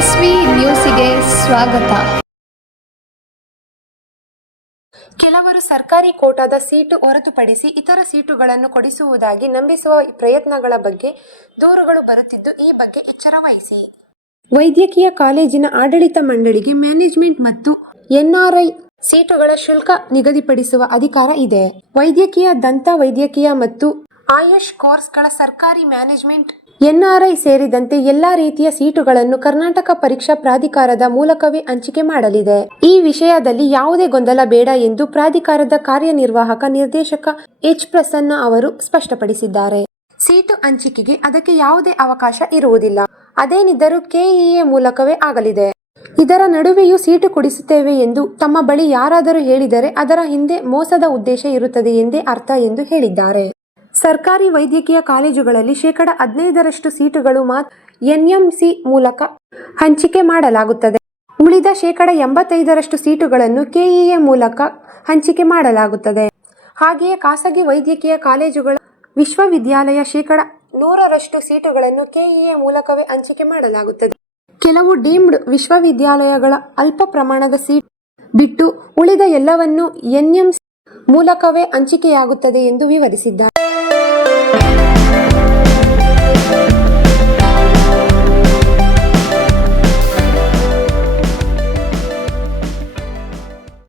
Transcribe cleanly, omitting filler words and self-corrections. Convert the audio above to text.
S V ನ್ಯೂಸಿಗೆ ಸ್ವಾಗತ. ಕೆಲವರು ಸರ್ಕಾರಿ ಕೋಟಾದ ಸೀಟು ಹೊರತುಪಡಿಸಿ ಇತರ ಸೀಟುಗಳನ್ನು ಕೊಡಿಸುವುದಾಗಿ ನಂಬಿಸುವ ಪ್ರಯತ್ನಗಳ ಬಗ್ಗೆ ದೂರುಗಳು ಬರುತ್ತಿದ್ದು, ಈ ಬಗ್ಗೆ ಎಚ್ಚರ ವಹಿಸಿ. ವೈದ್ಯಕೀಯ ಕಾಲೇಜಿನ ಆಡಳಿತ ಮಂಡಳಿಗೆ ಮ್ಯಾನೇಜ್ಮೆಂಟ್ ಮತ್ತು ಎನ್ಆರ್ಐ ಸೀಟುಗಳ ಶುಲ್ಕ ನಿಗದಿಪಡಿಸುವ ಅಧಿಕಾರ ಇದೆ. ವೈದ್ಯಕೀಯ, ದಂತ ವೈದ್ಯಕೀಯ ಮತ್ತು ಆಯುಷ್ ಕೋರ್ಸ್ಗಳ ಸರ್ಕಾರಿ ಮ್ಯಾನೇಜ್ಮೆಂಟ್, ಎನ್ಆರ್ಐ ಸೇರಿದಂತೆ ಎಲ್ಲಾ ರೀತಿಯ ಸೀಟುಗಳನ್ನು ಕರ್ನಾಟಕ ಪರೀಕ್ಷಾ ಪ್ರಾಧಿಕಾರದ ಮೂಲಕವೇ ಹಂಚಿಕೆ ಮಾಡಲಿದೆ. ಈ ವಿಷಯದಲ್ಲಿ ಯಾವುದೇ ಗೊಂದಲ ಬೇಡ ಎಂದು ಪ್ರಾಧಿಕಾರದ ಕಾರ್ಯನಿರ್ವಾಹಕ ನಿರ್ದೇಶಕ ಎಚ್. ಪ್ರಸನ್ನ ಅವರು ಸ್ಪಷ್ಟಪಡಿಸಿದ್ದಾರೆ. ಸೀಟು ಹಂಚಿಕೆಗೆ ಅದಕ್ಕೆ ಯಾವುದೇ ಅವಕಾಶ ಇರುವುದಿಲ್ಲ. ಅದೇನಿದ್ದರೂ ಕೆಇಎ ಮೂಲಕವೇ ಆಗಲಿದೆ. ಇದರ ನಡುವೆಯೂ ಸೀಟು ಕೊಡಿಸುತ್ತೇವೆ ಎಂದು ತಮ್ಮ ಬಳಿ ಯಾರಾದರೂ ಹೇಳಿದರೆ ಅದರ ಹಿಂದೆ ಮೋಸದ ಉದ್ದೇಶ ಇರುತ್ತದೆ ಎಂದೇ ಅರ್ಥ ಎಂದು ಹೇಳಿದ್ದಾರೆ. ಸರ್ಕಾರಿ ವೈದ್ಯಕೀಯ ಕಾಲೇಜುಗಳಲ್ಲಿ 15% ಸೀಟುಗಳು ಮಾತ್ರ ಎನ್ಎಂಸಿ ಮೂಲಕ ಹಂಚಿಕೆ ಮಾಡಲಾಗುತ್ತದೆ. ಉಳಿದ 85% ಸೀಟುಗಳನ್ನು ಕೆಇಎ ಮೂಲಕ ಹಂಚಿಕೆ ಮಾಡಲಾಗುತ್ತದೆ. ಹಾಗೆಯೇ ಖಾಸಗಿ ವೈದ್ಯಕೀಯ ಕಾಲೇಜುಗಳ ವಿಶ್ವವಿದ್ಯಾಲಯ 100% ಸೀಟುಗಳನ್ನು ಕೆಇಎ ಮೂಲಕವೇ ಹಂಚಿಕೆ ಮಾಡಲಾಗುತ್ತದೆ. ಕೆಲವು ಡೀಮ್ಡ್ ವಿಶ್ವವಿದ್ಯಾಲಯಗಳ ಅಲ್ಪ ಪ್ರಮಾಣದ ಸೀಟ್ ಬಿಟ್ಟು ಉಳಿದ ಎಲ್ಲವನ್ನೂ ಎನ್ಎಂಸಿ ಮೂಲಕವೇ ಹಂಚಿಕೆಯಾಗುತ್ತದೆ ಎಂದು ವಿವರಿಸಿದ್ದಾರೆ.